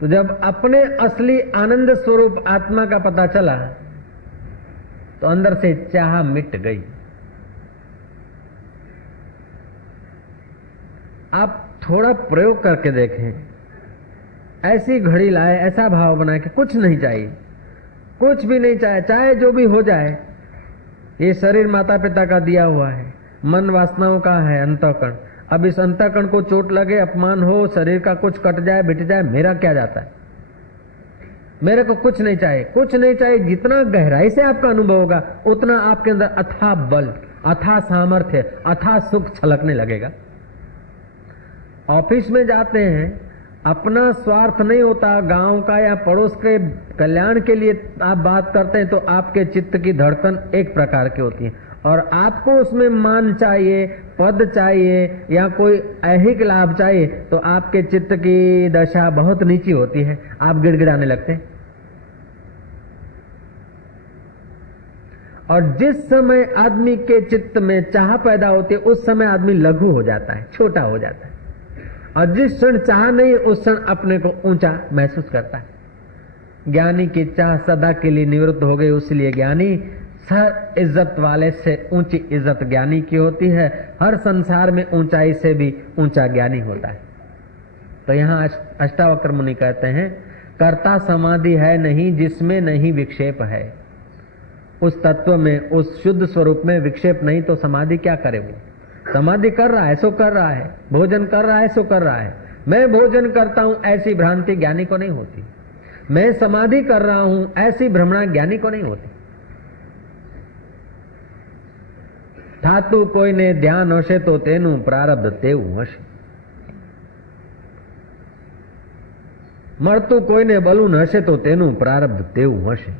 तो जब अपने असली आनंद स्वरूप आत्मा का पता चला तो अंदर से चाह मिट गई। आप थोड़ा प्रयोग करके देखें, ऐसी घड़ी लाए, ऐसा भाव बनाए कि कुछ नहीं चाहिए, कुछ भी नहीं चाहिए, चाहे जो भी हो जाए। ये शरीर माता पिता का दिया हुआ है, मन वासनाओं का है, अंतःकरण। अब इस अंतःकरण को चोट लगे, अपमान हो, शरीर का कुछ कट जाए, बिट जाए, मेरा क्या जाता है? मेरे को कुछ नहीं चाहिए, कुछ नहीं चाहिए। जितना गहराई से आपका अनुभव होगा उतना आपके अंदर अथाह बल, अथाह सामर्थ्य, अथाह सुख छलकने लगेगा। ऑफिस में जाते हैं, अपना स्वार्थ नहीं होता, गांव का या पड़ोस के कल्याण के लिए आप बात करते हैं, तो आपके चित्त की धड़कन एक प्रकार की होती है। और आपको उसमें मान चाहिए, पद चाहिए या कोई ऐहिक लाभ चाहिए, तो आपके चित्त की दशा बहुत नीची होती है, आप गिड़गिड़ाने लगते हैं। और जिस समय आदमी के चित्त में चाह पैदा होती है, उस समय आदमी लघु हो जाता है, छोटा हो जाता है। और जिस क्षण चाह नहीं, उस क्षण अपने को ऊंचा महसूस करता है। ज्ञानी की चाह सदा के लिए निवृत्त हो गई, इसलिए ज्ञानी हर इज्जत वाले से ऊंची इज्जत ज्ञानी की होती है। हर संसार में ऊंचाई से भी ऊंचा ज्ञानी होता है। तो यहाँ अष्टावक्र मुनि कहते हैं, कर्ता समाधि है नहीं जिसमें नहीं विक्षेप है। उस तत्व में, उस शुद्ध स्वरूप में विक्षेप नहीं तो समाधि क्या करे? वो समाधि कर रहा है सो कर रहा है, भोजन कर रहा है सो कर रहा है। मैं भोजन करता हूं ऐसी भ्रांति ज्ञानी को नहीं होती। मैं समाधि कर रहा हूं ऐसी भ्रमणा ज्ञानी को नहीं होती। થાતું કોઈને ધ્યાન હશે તો તેનું પ્રારબ્ધ તેવું હશે, મળતું કોઈને બલૂન હશે તો તેનું પ્રારબ્ધ તેવું હશે।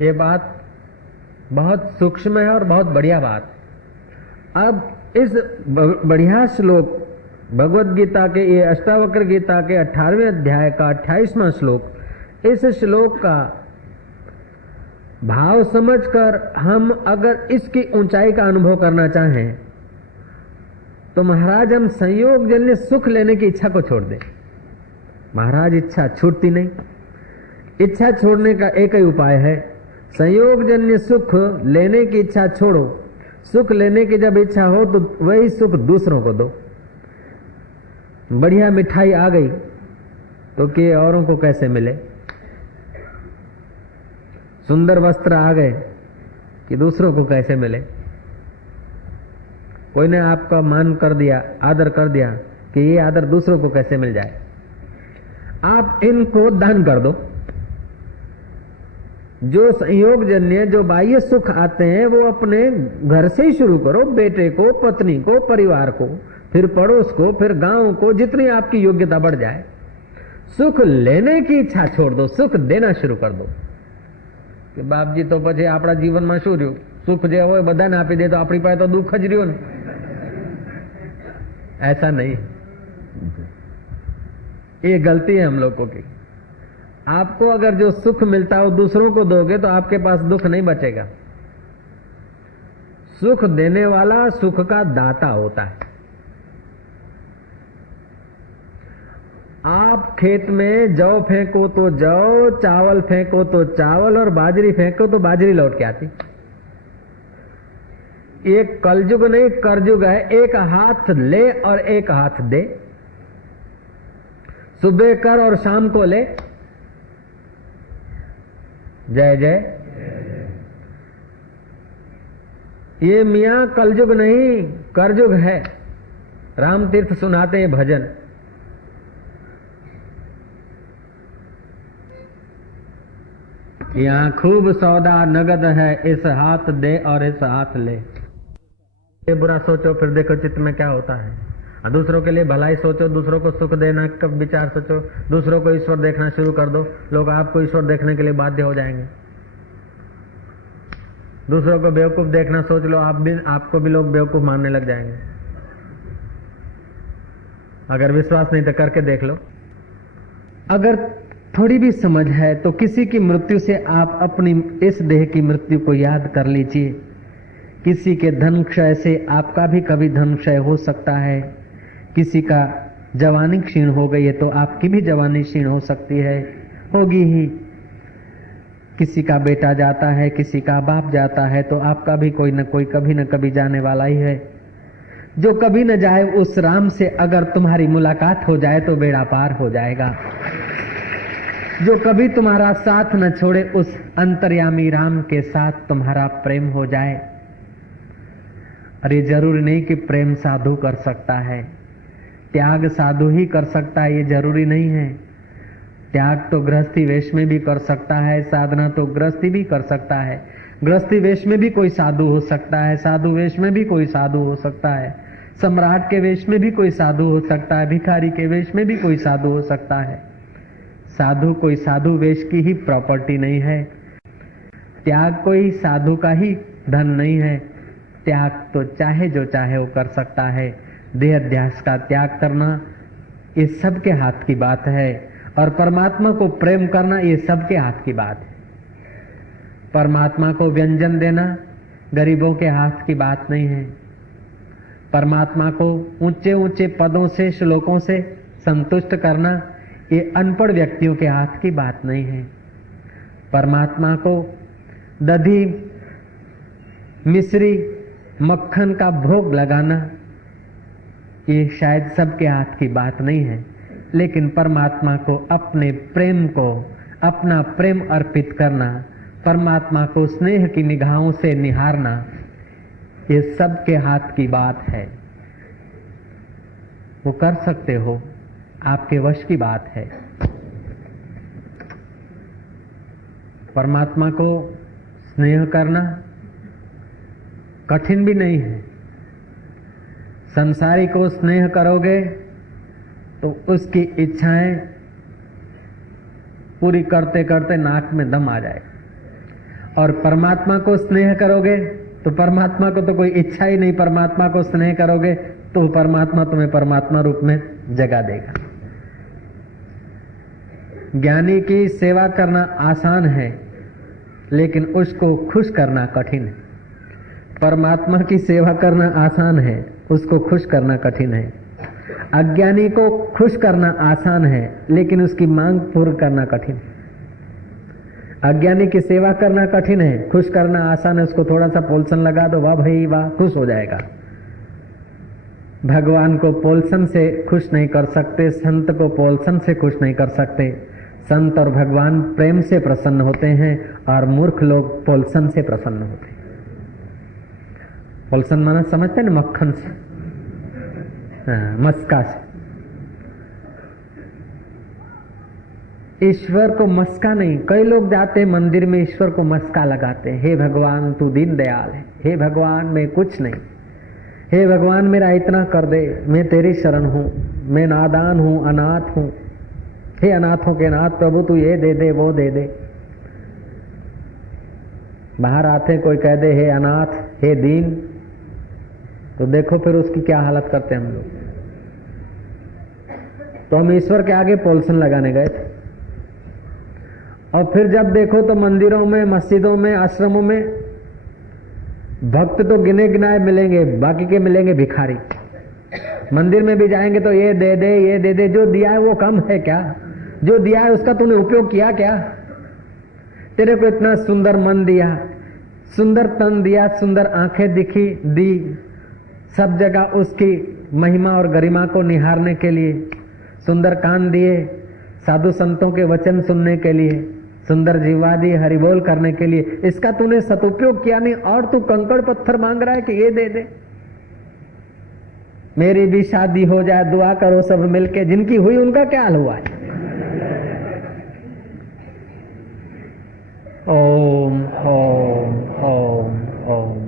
ये बात बहुत सूक्ष्म है और बहुत बढ़िया बात। अब इस बढ़िया श्लोक भगवत गीता के, ये अष्टावक्र गीता के 18वें अध्याय का 28वां श्लोक, इस श्लोक का भाव समझकर हम अगर इसकी ऊंचाई का अनुभव करना चाहें तो महाराज हम संयोग जन्य सुख लेने की इच्छा को छोड़ दें। महाराज इच्छा छूटती नहीं। इच्छा छोड़ने का एक ही उपाय है, संयोग जन्य सुख लेने की इच्छा छोड़ो। सुख लेने की जब इच्छा हो तो वही सुख दूसरों को दो। बढ़िया मिठाई आ गई तो कि औरों को कैसे मिले, सुंदर वस्त्र आ गए कि दूसरों को कैसे मिले। कोई ने आपका मान कर दिया, आदर कर दिया, कि ये आदर दूसरों को कैसे मिल जाए। आप इनको दान कर दो। जो संयोग जन्य, जो बाह्य सुख आते हैं वो अपने घर से ही शुरू करो। बेटे को, पत्नी को, परिवार को, फिर पड़ोस को, फिर गांव को, जितनी आपकी योग्यता बढ़ जाए। सुख लेने की इच्छा छोड़ दो, सुख देना शुरू कर दो। कि बाप जी तो પછી આપણા જીવનમાં શું રહ્યું? સુખ જે હોય બધાને આપી દે તો આપણી પાસે તો દુઃખ જ રહ્યું ને। ऐसा नहीं, ये गलती है हम लोगों की। आपको अगर जो सुख मिलता है वो दूसरों को दोगे तो आपके पास दुख नहीं बचेगा। सुख देने वाला सुख का दाता होता है। आप खेत में जौ फेंको तो जौ, चावल फेंको तो चावल, और बाजरी फेंको तो बाजरी लौट के आती। ये कलयुग नहीं करयुग है। एक हाथ ले और एक हाथ दे, सुबह कर और शाम को ले। जय जय। ये मियां कलयुग नहीं करयुग है। राम तीर्थ सुनाते हैं भजन, यहाँ खूब सौदा नगद है, इस हाथ दे और इस हाथ ले। ये बुरा सोचो फिर देखो चित्त में क्या होता है। दूसरों के लिए भलाई सोचो, दूसरों को सुख देना का विचार सोचो, दूसरों को ईश्वर देखना शुरू कर दो। लोग आपको ईश्वर देखने के लिए बाध्य हो जाएंगे। दूसरों को बेवकूफ देखना सोच लो, आपको भी लोग बेवकूफ मानने लग जाएंगे। अगर विश्वास नहीं तो करके देख लो। अगर थोड़ी भी समझ है तो किसी की मृत्यु से आप अपनी इस देह की मृत्यु को याद कर लीजिए। किसी के धन क्षय से आपका भी कभी धन क्षय हो सकता है, किसी का जवानी क्षीण हो गई है तो आपकी भी जवानी क्षीण हो सकती है, होगी ही। किसी का बेटा जाता है, किसी का बाप जाता है, तो आपका भी कोई न कोई कभी न कभी जाने वाला ही है। जो कभी न जाए उस राम से अगर तुम्हारी मुलाकात हो जाए तो बेड़ा पार हो जाएगा। जो कभी तुम्हारा साथ न छोड़े उस अंतर्यामी राम के साथ तुम्हारा प्रेम हो जाए। अरे जरूरी नहीं कि प्रेम साधु कर सकता है, त्याग साधु ही कर सकता है, ये जरूरी नहीं है। त्याग तो गृहस्थी वेश में भी कर सकता है, साधना तो गृहस्थी भी कर सकता है। गृहस्थी वेश में भी कोई साधु हो सकता है, साधु वेश में भी कोई साधु हो सकता है, सम्राट के वेश में भी कोई साधु हो सकता है, भिखारी के वेश में भी कोई साधु हो सकता है। साधु कोई साधु वेश की ही प्रॉपर्टी नहीं है, त्याग कोई साधु का ही धन नहीं है। त्याग तो चाहे जो चाहे वो कर सकता है। देहाध्यास का त्याग करना ये सबके हाथ की बात है, और परमात्मा को प्रेम करना ये सबके हाथ की बात है। परमात्मा को व्यंजन देना गरीबों के हाथ की बात नहीं है। परमात्मा को ऊंचे ऊंचे पदों से, श्लोकों से संतुष्ट करना ये अनपढ़ व्यक्तियों के हाथ की बात नहीं है। परमात्मा को दधी, मिश्री, मक्खन का भोग लगाना ये शायद सबके हाथ की बात नहीं है, लेकिन परमात्मा को अपने प्रेम को, अपना प्रेम अर्पित करना, परमात्मा को स्नेह की निगाहों से निहारना, ये सबके हाथ की बात है। वो कर सकते हो, आपके वश की बात है। परमात्मा को स्नेह करना कठिन भी नहीं है। संसारी को स्नेह करोगे तो उसकी इच्छाएं पूरी करते करते नाक में दम आ जाएगा, और परमात्मा को स्नेह करोगे तो परमात्मा को तो कोई इच्छा ही नहीं, परमात्मा को स्नेह करोगे तो परमात्मा तुम्हें परमात्मा रूप में जगा देगा। ज्ञानी की सेवा करना आसान है, लेकिन उसको खुश करना कठिन है। परमात्मा की सेवा करना आसान है, उसको खुश करना कठिन है। अज्ञानी को खुश करना आसान है, लेकिन उसकी मांग पूर्ण करना कठिन है। अज्ञानी की सेवा करना कठिन है, खुश करना आसान है। उसको थोड़ा सा पोलसन लगा दो, वाह भाई वाह, खुश हो जाएगा। भगवान को पोलसन से खुश नहीं कर सकते, संत को पोलसन से खुश नहीं कर सकते। संत और भगवान प्रेम से प्रसन्न होते हैं, और मूर्ख लोग पोलसन से प्रसन्न होते हैं। पोलसन माना समझते हैं ना, मक्खन से, मस्का से। ईश्वर को मस्का नहीं, कई लोग जाते हैं मंदिर में, ईश्वर को मस्का लगाते हैं। हे भगवान तू दीन दयाल है, हे भगवान मैं कुछ नहीं, हे भगवान मेरा इतना कर दे, मैं तेरी शरण हूं, मैं नादान हूं, अनाथ हूं, हे अनाथों के नाथ प्रभु तू ये दे दे वो दे दे। बाहर आते कोई कह दे हे अनाथ, हे दीन, तो देखो फिर उसकी क्या हालत करते हैं हम लोग। तो हम ईश्वर के आगे पोलसन लगाने गए थे, और फिर जब देखो तो मंदिरों में, मस्जिदों में, आश्रमों में भक्त तो गिने गिनाए मिलेंगे, बाकी के मिलेंगे भिखारी। मंदिर में भी जाएंगे तो ये दे दे ये दे दे, जो दिया है वो कम है क्या? जो दिया है उसका तूने उपयोग किया क्या? तेरे को इतना सुंदर मन दिया, सुंदर तन दिया, सुंदर आंखें दिखी दी, सब जगह उसकी महिमा और गरिमा को निहारने के लिए, सुंदर कान दिए साधु संतों के वचन सुनने के लिए, सुंदर जीवा दी हरिबोल करने के लिए, इसका तूने सदुपयोग किया नहीं, और तू कंकड़ पत्थर मांग रहा है कि ये दे दे। मेरी भी शादी हो जाए, दुआ करो सब मिलके, जिनकी हुई उनका क्या हाल हुआ है? ओम ओम ओम ओम।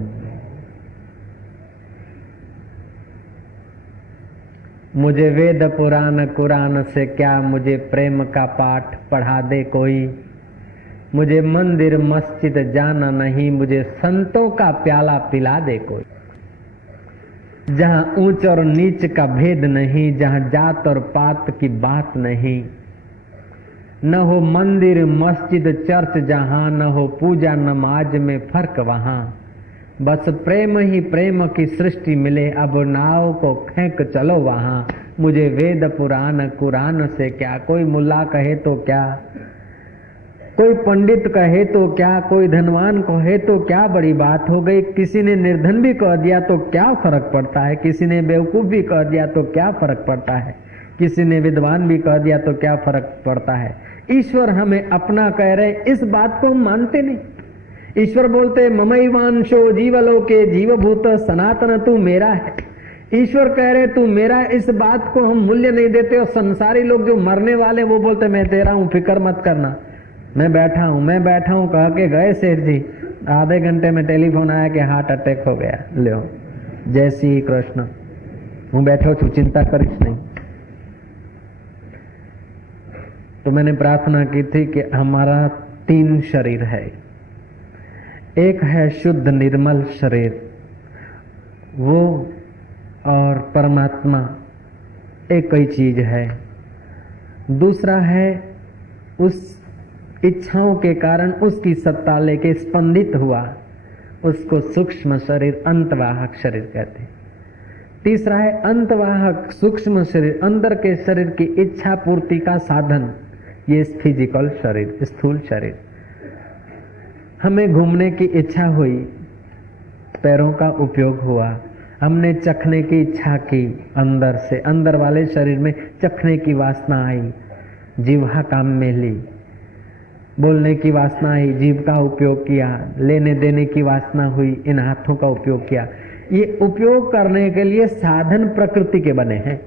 मुझे वेद पुराण कुरान से क्या, मुझे प्रेम का पाठ पढ़ा दे कोई। मुझे मंदिर मस्जिद जाना नहीं, मुझे संतों का प्याला पिला दे कोई। जहां ऊंच और नीच का भेद नहीं, जहां जात और पात की बात नहीं, न हो मंदिर मस्जिद चर्च जहां, न हो पूजा नमाज में फर्क वहां। बस प्रेम ही प्रेम की सृष्टि मिले, अब नाव को फेंक चलो वहां। मुझे वेद पुराण कुरान से क्या, कोई मुल्ला कहे तो क्या, कोई पंडित कहे तो क्या, कोई धनवान कहे तो क्या बड़ी बात हो गई। किसी ने निर्धन भी कह दिया तो क्या फर्क पड़ता है, किसी ने बेवकूफ भी कह दिया तो क्या फर्क पड़ता है, किसी ने विद्वान भी कह दिया तो क्या फर्क पड़ता है। ईश्वर हमें अपना कह रहे, इस बात को हम मानते नहीं। ईश्वर बोलते ममैवांशो जीवलोके जीवभूत सनातन, तू मेरा है। ईश्वर कह रहे तू मेरा, इस बात को हम मूल्य नहीं देते। और संसारी लोग जो मरने वाले वो बोलते मैं तेरा हूं, फिक्र मत करना, मैं बैठा हूं कह के गए सेठ जी। आधे घंटे में टेलीफोन आया कि हार्ट अटैक हो गया, लो जय श्री कृष्ण, हूं बैठो छू, चिंता करीश नहीं। तो मैंने प्रार्थना की थी कि हमारा 3 शरीर है। एक है शुद्ध निर्मल शरीर, वो और परमात्मा एक ही चीज है। दूसरा है उस इच्छाओं के कारण उसकी सत्ता लेके स्पंदित हुआ, उसको सूक्ष्म शरीर अंतवाहक शरीर कहते हैं। तीसरा है अंतवाहक सूक्ष्म शरीर, अंदर के शरीर की इच्छा पूर्ति का साधन, ये फिजिकल शरीर, स्थूल शरीर। हमें घूमने की इच्छा हुई, पैरों का उपयोग हुआ, हमने चखने की इच्छा की, अंदर से अंदर वाले शरीर में चखने की वासना आई, जीवा काम में ली, बोलने की वासना आई, जीभ का उपयोग किया, लेने देने की वासना हुई, इन हाथों का उपयोग किया। ये उपयोग करने के लिए साधन प्रकृति के बने हैं।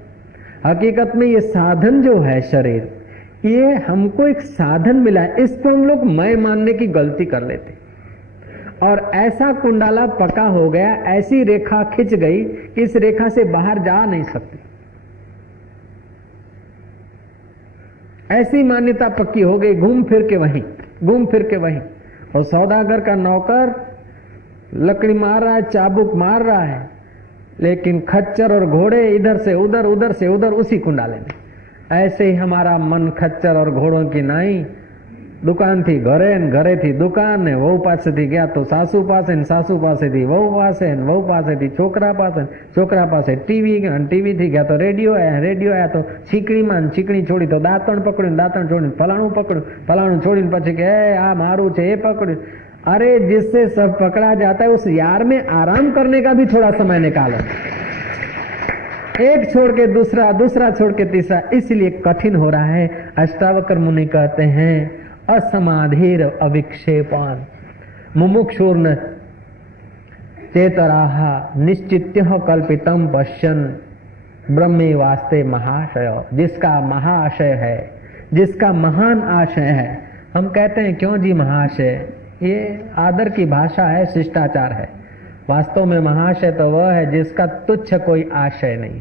हकीकत में ये साधन जो है शरीर, ये हमको एक साधन मिला है, इसको हम लोग मैं मानने की गलती कर लेते और ऐसा कुंडाला पका हो गया, ऐसी रेखा खिंच गई कि इस रेखा से बाहर जा नहीं सकती, ऐसी मान्यता पक्की हो गई, घूम फिर के वहीं। और सौदागर का नौकर लकड़ी मार रहा है, चाबुक मार रहा है, लेकिन खच्चर और घोड़े इधर से उधर, उधर से उधर उसी कुंडाले में। ऐसे ही हमारा मन खच्चर और घोड़ों की नाई, दुकान थी घरे, घरे थी दुकान ने, वहू पासे थी गया तो सासू पासे, सासू पासे थी वहू पासे, वहू पासे थी छोकरा पासे टीवी थी गया तो रेडियो आया तो छीकड़ी मान छीकड़ी छोड़ी तो दातण छोड़ी फलाणु छोड़ी पछी के आ मारू छे ए पकड़ू। अरे जिससे सब पकड़ा जाता है उस यार में आराम करने का भी थोड़ा समय निकालो, एक छोड़ के दूसरा छोड़ के तीसरा, इसलिए कठिन हो रहा है। अष्टावक्र मुनि कहते हैं असमाधिर अविक्षेपान मुमुक्षुर्न चेतराह निश्चित्य कल्पितम पश्यन ब्रह्मे वास्ते महाशय। जिसका महाशय है, जिसका महान आशय है, हम कहते हैं क्यों जी महाशय, ये आदर की भाषा है, शिष्टाचार है। वास्तव में महाशय तो वह है जिसका तुच्छ कोई आशय नहीं,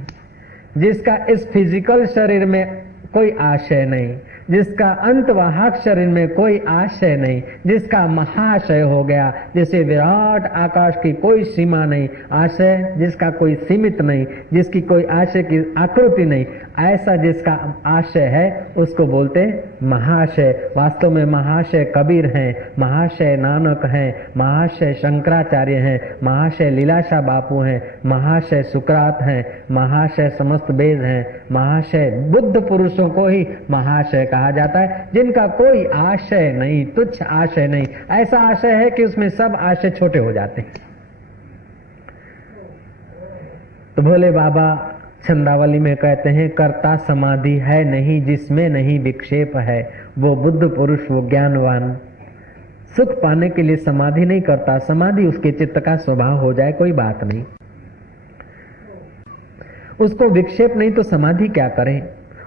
जिसका इस फिजिकल शरीर में कोई आशय नहीं, जिसका अंतवाहक शरीर में कोई आशय नहीं, जिसका महाशय हो गया, जैसे विराट आकाश की कोई सीमा नहीं, आशय जिसका कोई सीमित नहीं, जिसकी कोई आशय की आकृति नहीं, ऐसा जिसका आशय है उसको बोलते महाशय। वास्तव में महाशय कबीर हैं, महाशय नानक हैं, महाशय शंकराचार्य हैं, महाशय लीलाशाह बापू हैं, महाशय सुकरात हैं, महाशय समस्त वेद हैं, महाशय बुद्ध पुरुषों को ही महाशय कहा जाता है, जिनका कोई आशय नहीं, तुच्छ आशय नहीं। ऐसा आशय है कि उसमें सब आशय छोटे हो जाते हैं। तो भोले बाबा छंदावली में कहते हैं कर्ता समाधि है नहीं जिसमें नहीं विक्षेप है, वो बुद्ध पुरुष, वो ज्ञानवान। सुख पाने के लिए समाधि नहीं करता, समाधि उसके चित्त का स्वभाव हो जाए कोई बात नहीं, उसको विक्षेप नहीं तो समाधि क्या करे,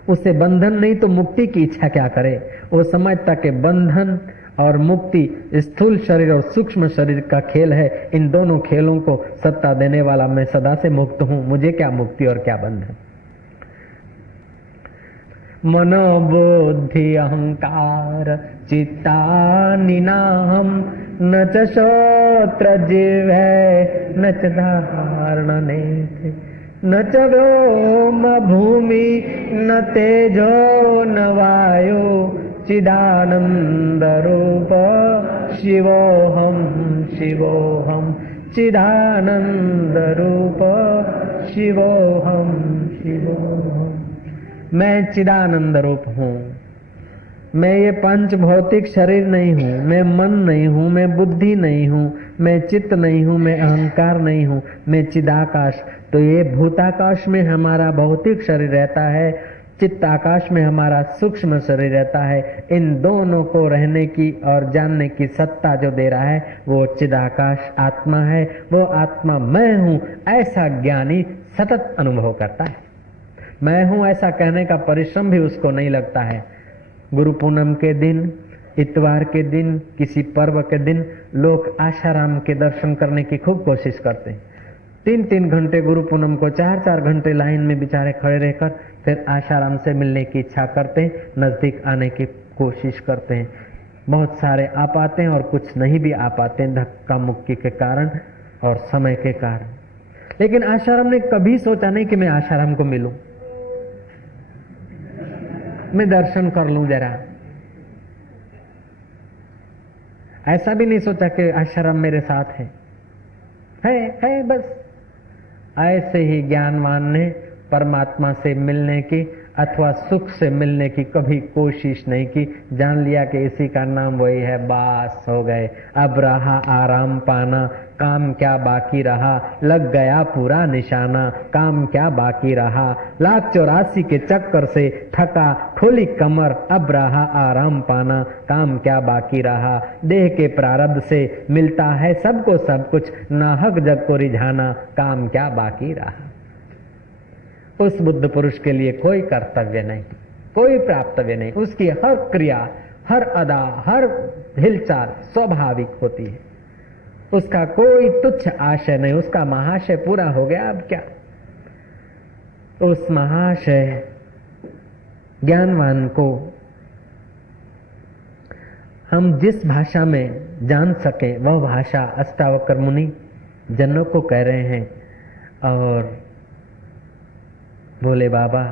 उससे बंधन नहीं तो मुक्ति की इच्छा क्या करे। वो समझता कि बंधन और मुक्ति स्थूल शरीर और सूक्ष्म शरीर का खेल है, इन दोनों खेलों को सत्ता देने वाला मैं सदा से मुक्त हूं, मुझे क्या मुक्ति और क्या बंधन। मन बुद्धि अहंकार चित्तानि नाहं न च श्रोत्र जिह्वे न च धारण नेत्रे न च व्योम भूमि न तेजो न वायु चिदानंद रूप शिवोहम शिवोहम चिदानंद रूप शिवोहम शिवोहम। मैं चिदानंद रूप हूँ। मैं ये पंच भौतिक शरीर नहीं हूँ, मैं मन नहीं हूँ, मैं बुद्धि नहीं हूँ, मैं चित्त नहीं हूँ, मैं अहंकार नहीं हूँ, मैं चिदाकाश। तो ये भूताकाश में हमारा भौतिक शरीर रहता है, चित्त आकाश में हमारा सूक्ष्म शरीर रहता है। इन दोनों को रहने की और जानने की सत्ता जो दे रहा है वो चिदाकाश आत्मा है। वो आत्मा मैं हूँ ऐसा ज्ञानी सतत अनुभव करता है। मैं हूँ ऐसा कहने का परिश्रम भी उसको नहीं लगता है। गुरु पूनम के दिन, इतवार के दिन, किसी पर्व के दिन लोग आशाराम के दर्शन करने की खूब कोशिश करते हैं। 3-3 घंटे गुरु पूनम को 4-4 घंटे लाइन में बेचारे खड़े रहकर फिर आशाराम से मिलने की इच्छा करते हैं, नजदीक आने की कोशिश करते हैं। बहुत सारे आ पाते हैं और कुछ नहीं भी आ पाते हैं, धक्का मुक्की के कारण और समय के कारण। लेकिन आशाराम ने कभी सोचा नहीं कि मैं आशाराम को मिलूं, मैं दर्शन कर लूं जरा। ऐसा भी नहीं सोचा कि आशाराम मेरे साथ है बस। ऐसे ही ज्ञानवान ने परमात्मा से मिलने की अथवा सुख से मिलने की कभी कोशिश नहीं की। जान लिया कि इसी का नाम वही है, बास हो गए। अब रहा आराम पाना, काम क्या बाकी रहा, लग गया पूरा निशाना, काम क्या बाकी रहा। 1,84,000 के चक्कर से थका, खोली कमर, अब रहा आराम पाना, काम क्या बाकी रहा। देह के प्रारब्ध से मिलता है सबको सब कुछ, नाहक जग को रिझाना, काम क्या बाकी रहा। उस बुद्ध पुरुष के लिए कोई कर्तव्य नहीं, कोई प्राप्तव्य नहीं। उसकी हर क्रिया, हर अदा, हर हिलचाल स्वाभाविक होती है। उसका कोई तुच्छ आशय नहीं, उसका महाशय पूरा हो गया। अब क्या उस महाशय ज्ञानवान को हम जिस भाषा में जान सके वह भाषा अष्टावक्र मुनि जनों को कह रहे हैं और भोले बाबा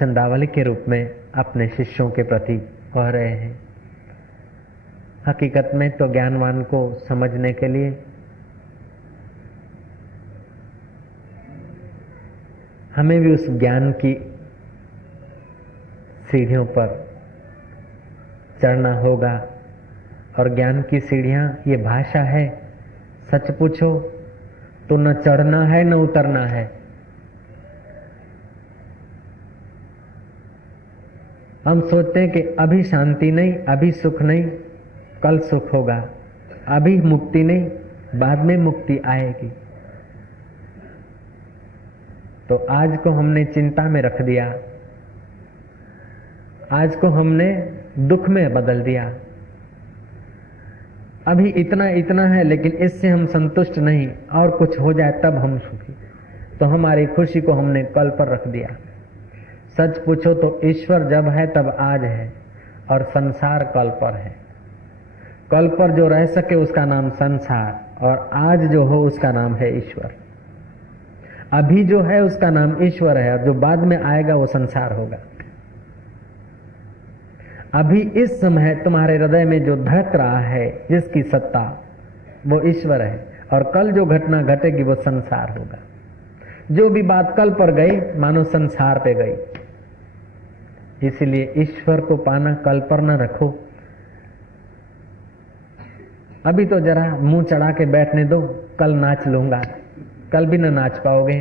चंदावली के रूप में अपने शिष्यों के प्रति कह रहे हैं। हकीकत में तो ज्ञानवान को समझने के लिए हमें भी उस ज्ञान की सीढ़ियों पर चढ़ना होगा। और ज्ञान की सीढ़ियां ये भाषा है। सच पूछो तो न चढ़ना है न उतरना है। हम सोचते हैं कि अभी शांति नहीं, अभी सुख नहीं, कल सुख होगा। अभी मुक्ति नहीं, बाद में मुक्ति आएगी। तो आज को हमने चिंता में रख दिया, आज को हमने दुख में बदल दिया। अभी इतना इतना है लेकिन इससे हम संतुष्ट नहीं, और कुछ हो जाए तब हम सुखी। तो हमारी खुशी को हमने कल पर रख दिया। सच पूछो तो ईश्वर जब है तब आज है और संसार कल पर है। कल पर जो रह सके उसका नाम संसार, और आज जो हो उसका नाम है ईश्वर। अभी जो है उसका नाम ईश्वर है, और जो बाद में आएगा वो संसार होगा। अभी इस समय तुम्हारे हृदय में जो धड़क रहा है, जिसकी सत्ता, वो ईश्वर है, और कल जो घटना घटेगी वो संसार होगा। जो भी बात कल पर गई मानो संसार पे गई। इसलिए ईश्वर को पाना कल पर न रखो। अभी तो जरा मुंह चढ़ा के बैठने दो, कल नाच लूंगा, कल भी न नाच पाओगे।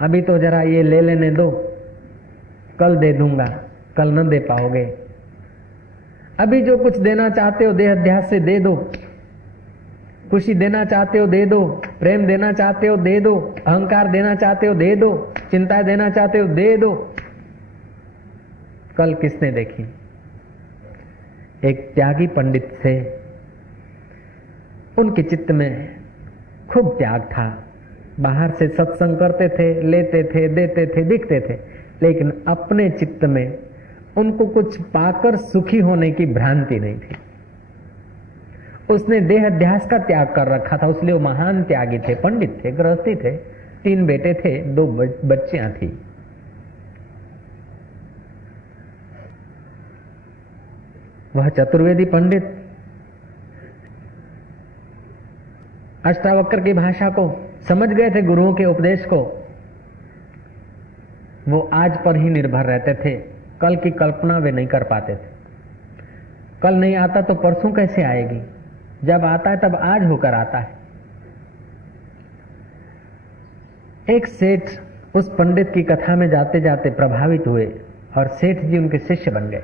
अभी तो जरा ये ले लेने दो, कल दे दूंगा, कल न दे पाओगे। अभी जो कुछ देना चाहते हो देह अध्यास से दे दो। खुशी देना चाहते हो दे दो, प्रेम देना चाहते हो दे दो, अहंकार देना चाहते हो दे दो, चिंता देना चाहते हो दे दो। कल किसने देखी? एक त्यागी पंडित थे, उनके चित्त में खूब त्याग था। बाहर से सत्संग करते थे, लेते थे, देते थे, दिखते थे, लेकिन अपने चित्त में उनको कुछ पाकर सुखी होने की भ्रांति नहीं थी। उसने देह अध्यास का त्याग कर रखा था, इसलिए वो महान त्यागी थे, पंडित थे, गृहस्थी थे, 3 बेटे थे, 2 बच्चियां थी। वह चतुर्वेदी पंडित अष्टावक्र की भाषा को समझ गए थे, गुरुओं के उपदेश को। वो आज पर ही निर्भर रहते थे, कल की कल्पना वे नहीं कर पाते थे। कल नहीं आता तो परसों कैसे आएगी, जब आता है तब आज होकर आता है। एक सेठ उस पंडित की कथा में जाते जाते प्रभावित हुए और सेठ जी उनके शिष्य बन गए।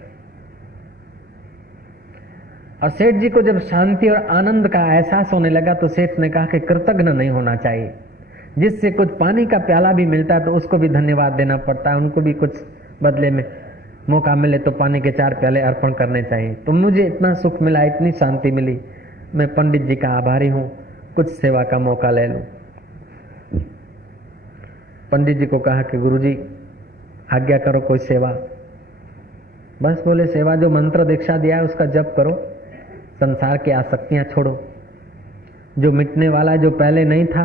और सेठ जी को जब शांति और आनंद का एहसास होने लगा तो सेठ ने कहा कि कृतज्ञ नहीं होना चाहिए, जिससे कुछ पानी का प्याला भी मिलता है तो उसको भी धन्यवाद देना पड़ता है, उनको भी कुछ बदले में मौका मिले तो पानी के 4 प्याले अर्पण करने चाहिए। तो मुझे इतना सुख मिला, इतनी शांति मिली, मैं पंडित जी का आभारी हूं, कुछ सेवा का मौका ले लूं। पंडित जी को कहा कि गुरुजी आज्ञा करो, कोई सेवा। बस बोले, सेवा जो मंत्र दीक्षा दिया है उसका जप करो, संसार की आसक्तियां छोड़ो, जो मिटने वाला, जो पहले नहीं था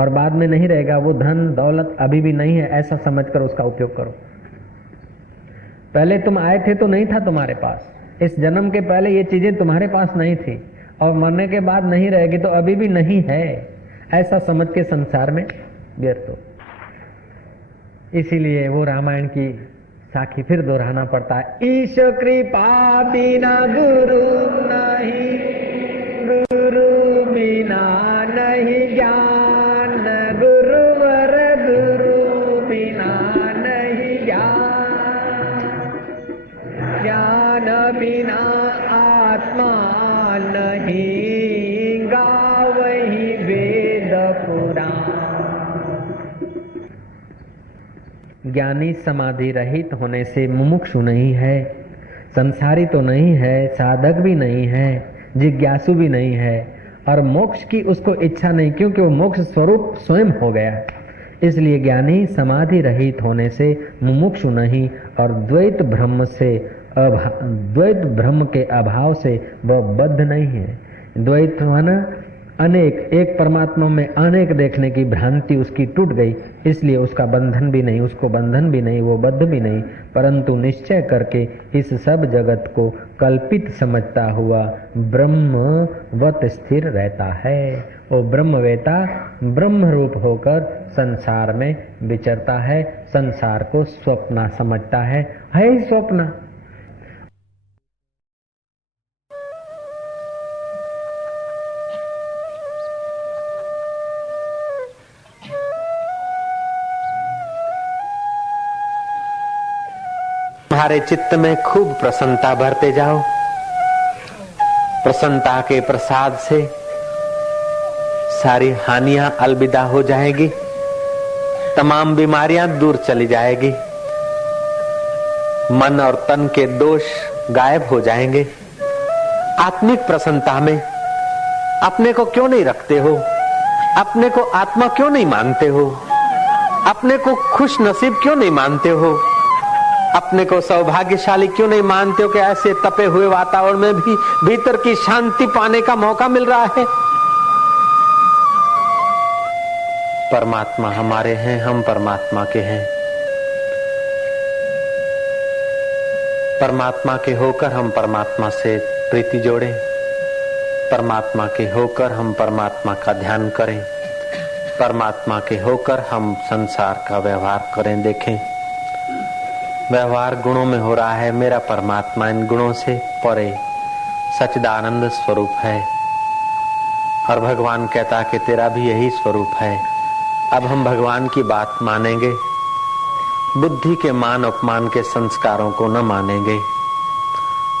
और बाद में नहीं रहेगा, वो धन दौलत अभी भी नहीं है ऐसा समझकर उसका उपयोग करो। पहले तुम आए थे तो नहीं था तुम्हारे पास, इस जन्म के पहले ये चीजें तुम्हारे पास नहीं थी और मरने के बाद नहीं रहेगी तो अभी भी नहीं है, ऐसा समझ के संसार में व्यर्थ हो। इसीलिए वो रामायण की साखी फिर दोहराना पड़ता है, ईश कृपा बिना गुरु नहीं, गुरु बिना नहीं ज्ञान, गुरुवर गुरु बिना नहीं ज्ञान, ज्ञान बिना आत्मा नहीं, गावहि वेद पुराण। ज्ञानी समाधि रहित होने से मुमुक्षु नहीं है, संसारी तो नहीं है, साधक भी नहीं है, जिज्ञासु भी नहीं है और मोक्ष की उसको इच्छा नहीं, क्योंकि वो मोक्ष स्वरूप स्वयं हो गया। इसलिए ज्ञानी समाधि रहित होने से मुमुक्षु नहीं और द्वैत भ्रम के अभाव से वह बद्ध नहीं है। द्वैत माना अनेक, एक परमात्मा में अनेक देखने की भ्रांति उसकी टूट गई, इसलिए उसका बंधन भी नहीं, उसको बंधन भी नहीं, वो बद्ध भी नहीं, परंतु निश्चय करके इस सब जगत को कल्पित समझता हुआ ब्रह्मवत स्थिर रहता है। वो ब्रह्मवेता ब्रह्म रूप होकर संसार में विचरता है, संसार को स्वप्न समझता है ही स्वप्न। तुम्हारे चित्त में खूब प्रसन्नता भरते जाओ, प्रसन्नता के प्रसाद से सारी हानियां अलविदा हो जाएगी, तमाम बीमारियां दूर चली जाएगी, मन और तन के दोष गायब हो जाएंगे। आत्मिक प्रसन्नता में अपने को क्यों नहीं रखते हो, अपने को आत्मा क्यों नहीं मानते हो, अपने को खुश नसीब क्यों नहीं मानते हो, अपने को सौभाग्यशाली क्यों नहीं मानते हो कि ऐसे तपे हुए वातावरण में भी भीतर की शांति पाने का मौका मिल रहा है। परमात्मा हमारे हैं, हम परमात्मा के हैं। परमात्मा के होकर हम परमात्मा से प्रीति जोड़ें, परमात्मा के होकर हम परमात्मा का ध्यान करें, परमात्मा के होकर हम संसार का व्यवहार करें। देखें, व्यवहार गुणों में हो रहा है, मेरा परमात्मा इन गुणों से परे सच्चिदानंद स्वरूप है और भगवान कहता कि तेरा भी यही स्वरूप है। अब हम भगवान की बात मानेंगे, बुद्धि के मान अपमान के संस्कारों को न मानेंगे।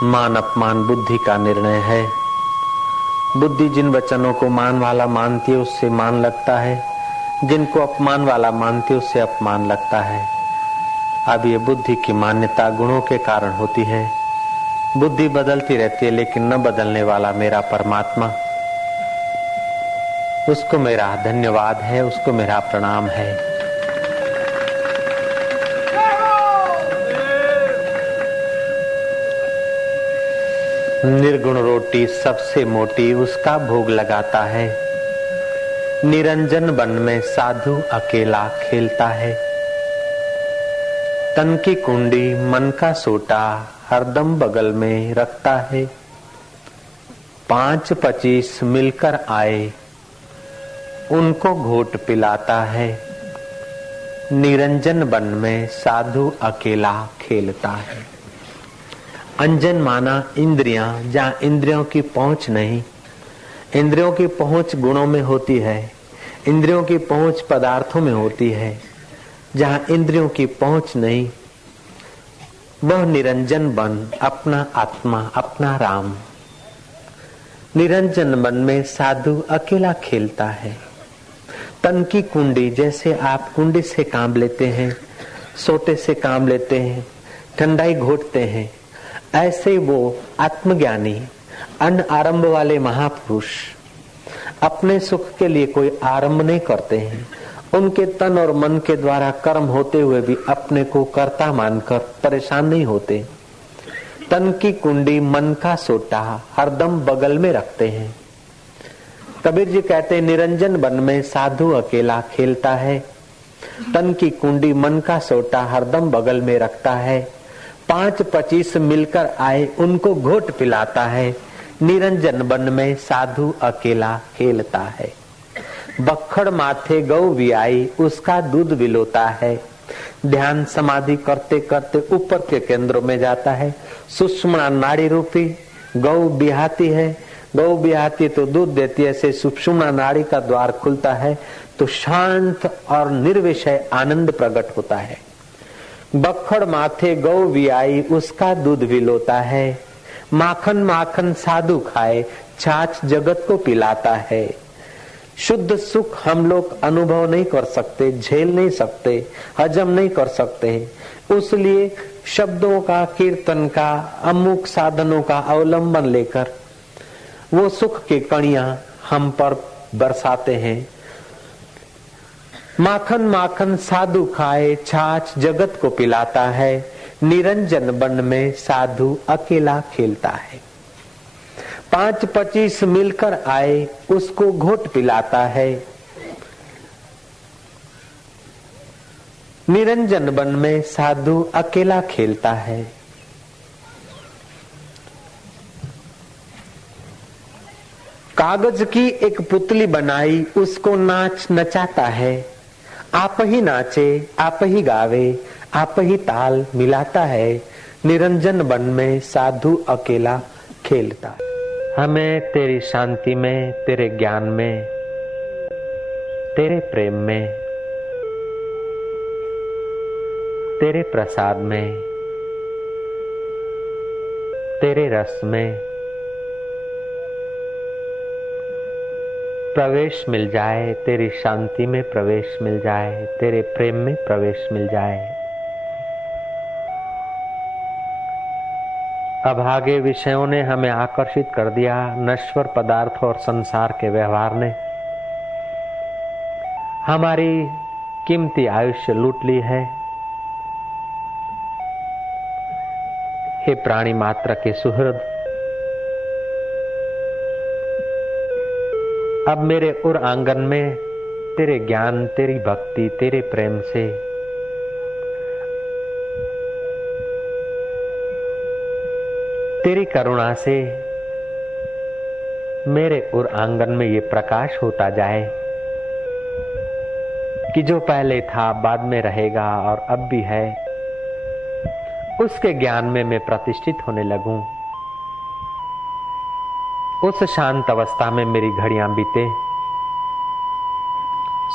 मान अपमान बुद्धि का निर्णय है। बुद्धि जिन वचनों को मान वाला मानती है उससे मान लगता है, जिनको अपमान वाला मानती है उससे अपमान लगता है। अब ये बुद्धि की मान्यता गुणों के कारण होती है। बुद्धि बदलती रहती है, लेकिन न बदलने वाला मेरा परमात्मा, उसको मेरा धन्यवाद है, उसको मेरा प्रणाम है। निर्गुण रोटी सबसे मोटी उसका भोग लगाता है। निरंजन वन में साधु अकेला खेलता है। तन की कुंडी मन का सोटा हरदम बगल में रखता है। 5-25 मिलकर आए उनको घोट पिलाता है। निरंजन वन में साधु अकेला खेलता है। अंजन माना इंद्रियां, जहां इंद्रियों की पहुंच नहीं। इंद्रियों की पहुंच गुणों में होती है, इंद्रियों की पहुंच पदार्थों में होती है। जहां इंद्रियों की पहुंच नहीं, वह निरंजन वन, अपना आत्मा, अपना राम। निरंजन वन में साधु अकेला खेलता है। तन की कुंडी, जैसे आप कुंडी से काम लेते हैं, सोटे से काम लेते हैं, ठंडाई घोटते हैं, ऐसे वो आत्मज्ञानी अन्न आरंभ वाले महापुरुष अपने सुख के लिए कोई आरंभ नहीं करते हैं। उनके तन और मन के द्वारा कर्म होते हुए भी अपने को कर्ता मानकर परेशान नहीं होते। तन की कुंडी, मन का सोटा हरदम बगल में रखते हैं। कबीर जी कहते हैं, निरंजन वन में साधु अकेला खेलता है। तन की कुंडी, मन का सोटा हरदम बगल में रखता है। 5-25 मिलकर आए, उनको घोट पिलाता है। निरंजन वन में साधु अकेला खेलता है। बक्खड़ माथे गौ वियाई, उसका दूध विलोता है। ध्यान समाधि करते करते ऊपर के केंद्रों में जाता है। सुषुम्ना नाड़ी रूपी गौ बिहाती है। गौ बिहाती तो दूध देती है, ऐसे सुषुम्ना नाड़ी का द्वार खुलता है तो शांत और निर्विषय आनंद प्रकट होता है। बक्खड़ माथे गौ वियाई, उसका दूध विलोता है। माखन माखन साधु खाए, छाछ जगत को पिलाता है। शुद्ध सुख हम लोग अनुभव नहीं कर सकते, झेल नहीं सकते, हजम नहीं कर सकते। उसलिए शब्दों का, कीर्तन का, अमुक साधनों का अवलंबन लेकर वो सुख के कणियां हम पर बरसाते हैं। माखन माखन साधु खाए, छाछ जगत को पिलाता है। निरंजन वन में साधु अकेला खेलता है। 5-25 मिलकर आए, उसको घोट पिलाता है। निरंजन वन में साधु अकेला खेलता है। कागज की एक पुतली बनाई, उसको नाच नचाता है। आप ही नाचे, आप ही गावे, आप ही ताल मिलाता है। निरंजन वन में साधु अकेला खेलता है। हमें तेरी शांति में, तेरे ज्ञान में, तेरे प्रेम में, तेरे प्रसाद में, तेरे रस में प्रवेश मिल जाए, तेरी शांति में प्रवेश मिल जाए, तेरे प्रेम में प्रवेश मिल जाए। अभागे विषयों ने हमें आकर्षित कर दिया, नश्वर पदार्थ और संसार के व्यवहार ने हमारी कीमती आयुष्य लूट ली है। हे प्राणी मात्र के सुहृद, अब मेरे उर आंगन में तेरे ज्ञान, तेरी भक्ति, तेरे प्रेम से तेरी करुणा से मेरे उर आंगन में ये प्रकाश होता जाए कि जो पहले था, बाद में रहेगा और अब भी है, उसके ज्ञान में मैं प्रतिष्ठित होने लगूं। उस शांत अवस्था में मेरी घड़ियां बीते,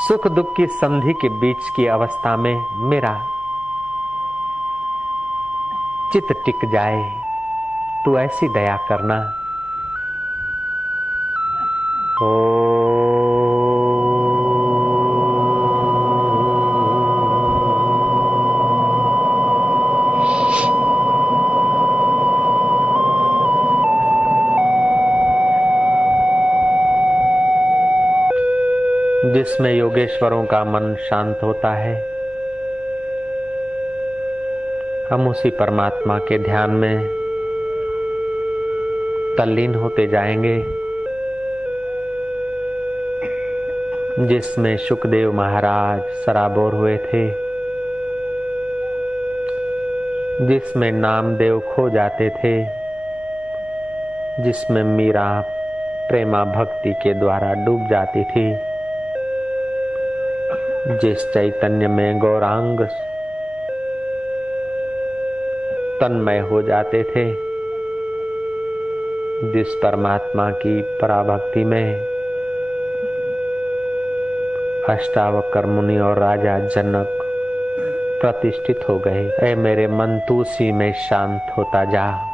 सुख दुख की संधि के बीच की अवस्था में मेरा चित्त टिक जाए। तू ऐसी दया करना। जिसमें योगेश्वरों का मन शांत होता है, हम उसी परमात्मा के ध्यान में तल्लीन होते जाएंगे। जिसमें शुकदेव महाराज सराबोर हुए थे, जिसमें नामदेव खो जाते थे, जिसमें मीरा प्रेमा भक्ति के द्वारा डूब जाती थी, जिस चैतन्य में गौरांग तन्मय हो जाते थे, जिस परमात्मा की पराभक्ति में अष्टावक्र मुनि और राजा जनक प्रतिष्ठित हो गए। ऐ मेरे मन तू उसी में शांत होता जा।